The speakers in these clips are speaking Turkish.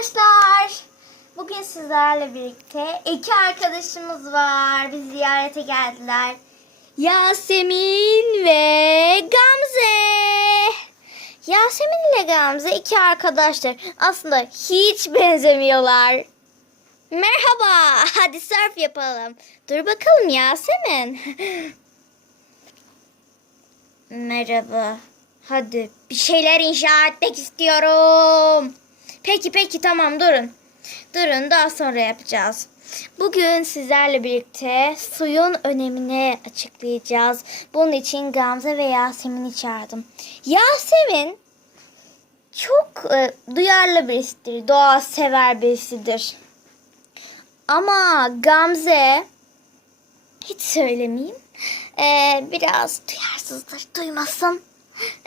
arkadaşlar. Bugün sizlerle birlikte iki arkadaşımız var. Bizi ziyarete geldiler. Yasemin ve Gamze. Yasemin ile Gamze iki arkadaştır. Aslında hiç benzemiyorlar. Merhaba. Hadi surf yapalım. Dur bakalım Yasemin. Merhaba. Hadi bir şeyler inşa etmek istiyorum. Peki peki tamam durun. Durun daha sonra yapacağız. Bugün sizlerle birlikte suyun önemini açıklayacağız. Bunun için Gamze ve Yasemin'i çağırdım. Yasemin çok e, duyarlı birisidir. Doğa sever birisidir. Ama Gamze hiç söylemeyeyim. Ee, biraz duyarsızdır. Duymasın.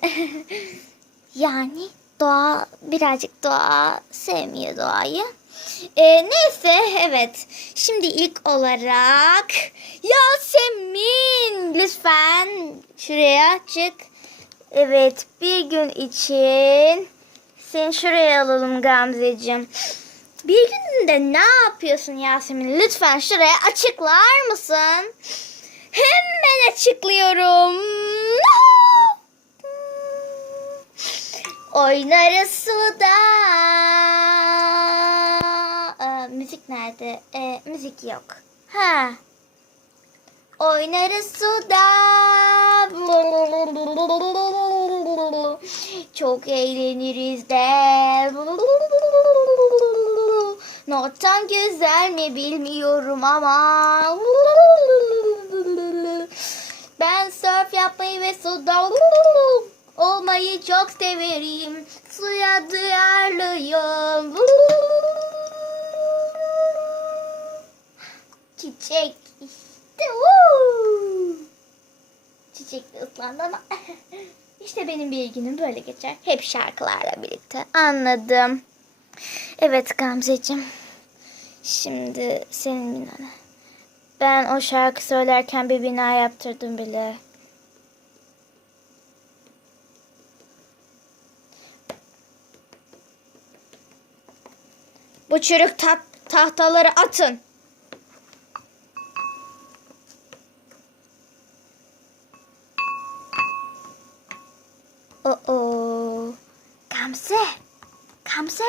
yani doğa birazcık doğa sevmiyor doğayı. Ee, neyse evet. Şimdi ilk olarak Yasemin lütfen şuraya çık. Evet bir gün için seni şuraya alalım Gamzeciğim. Bir günde ne yapıyorsun Yasemin? Lütfen şuraya açıklar mısın? Hemen açıklıyorum. Oynarız suda. Ee, müzik nerede? Ee, müzik yok. Ha. Oynarız suda. Çok eğleniriz de. Notam güzel mi bilmiyorum ama. Ben surf yapmayı ve suda olmayı çok severim. Suya duyarlıyım. Çiçek işte. Woo! Çiçek de ıslandı ama. işte benim bir günüm böyle geçer. Hep şarkılarla birlikte. Anladım. Evet Gamzeciğim. Şimdi senin binan. Ben o şarkı söylerken bir bina yaptırdım bile. Bu çürük tat tahtaları atın. Oo. Gamze. Gamze.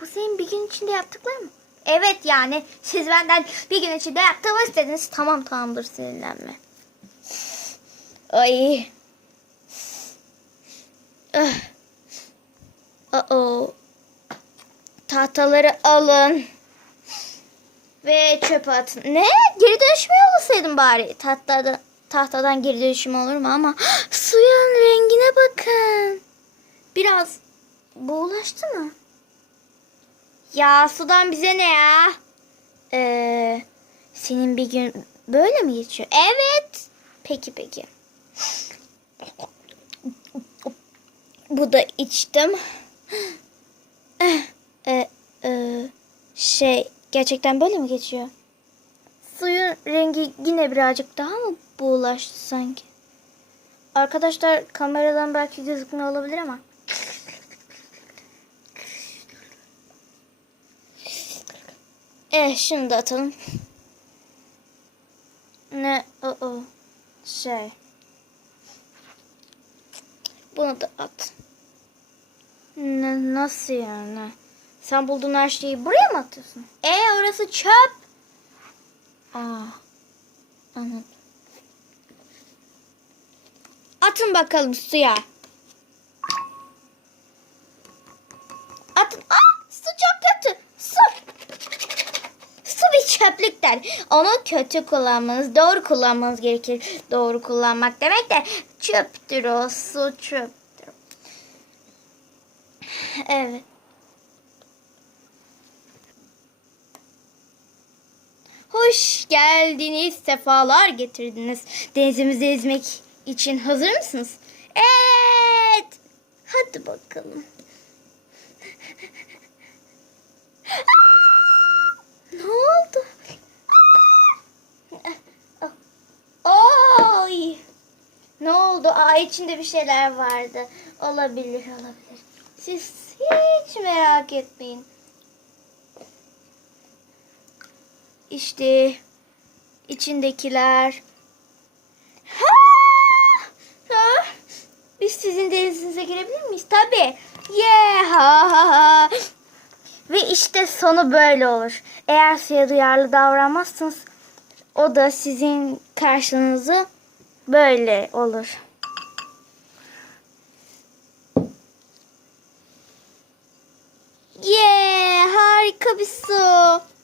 Bu senin bir gün içinde yaptıkların mı? Evet yani siz benden bir gün içinde yaptığımı istediniz. Tamam tamamdır sinirlenme. Ay. Ah. Uh-oh. Tahtaları alın. Ve çöpe atın. Ne? Geri dönüşme yollasaydın bari. Tahtadan, tahtadan geri dönüşüm olur mu ama suyun rengine bakın. Biraz buğulaştı mı? Ya sudan bize ne ya? Ee, senin bir gün böyle mi geçiyor? Evet. Peki peki. Bu da içtim. Ee, e, şey gerçekten böyle mi geçiyor? Suyun rengi yine birazcık daha mı buğulaştı sanki? Arkadaşlar kameradan belki gözükmüyor olabilir ama. Eh şunu da atalım. Ne o o şey. Bunu da at. Ne, nasıl yani? Sen bulduğun her şeyi buraya mı atıyorsun? E orası çöp. Aa, anladım. Atın bakalım suya. Atın. Aa, su çok kötü. Su. Su bir çöplükler. Onu kötü kullanmanız, doğru kullanmanız gerekir. Doğru kullanmak demek de çöptür o. Su çöptür. Evet. Hoş geldiniz, sefalar getirdiniz. Denizimizi ezmek için hazır mısınız? Evet. Hadi bakalım. ne oldu? Oy. Ne oldu? Aa içinde bir şeyler vardı. Olabilir, olabilir. Siz hiç merak etmeyin. İşte içindekiler. Ha! Ha! Biz sizin denizinize girebilir miyiz? Tabii. Yeah! Ha ha ha. Ve işte sonu böyle olur. Eğer suya duyarlı davranmazsanız o da sizin karşınızı böyle olur. Yeah! Harika bir su.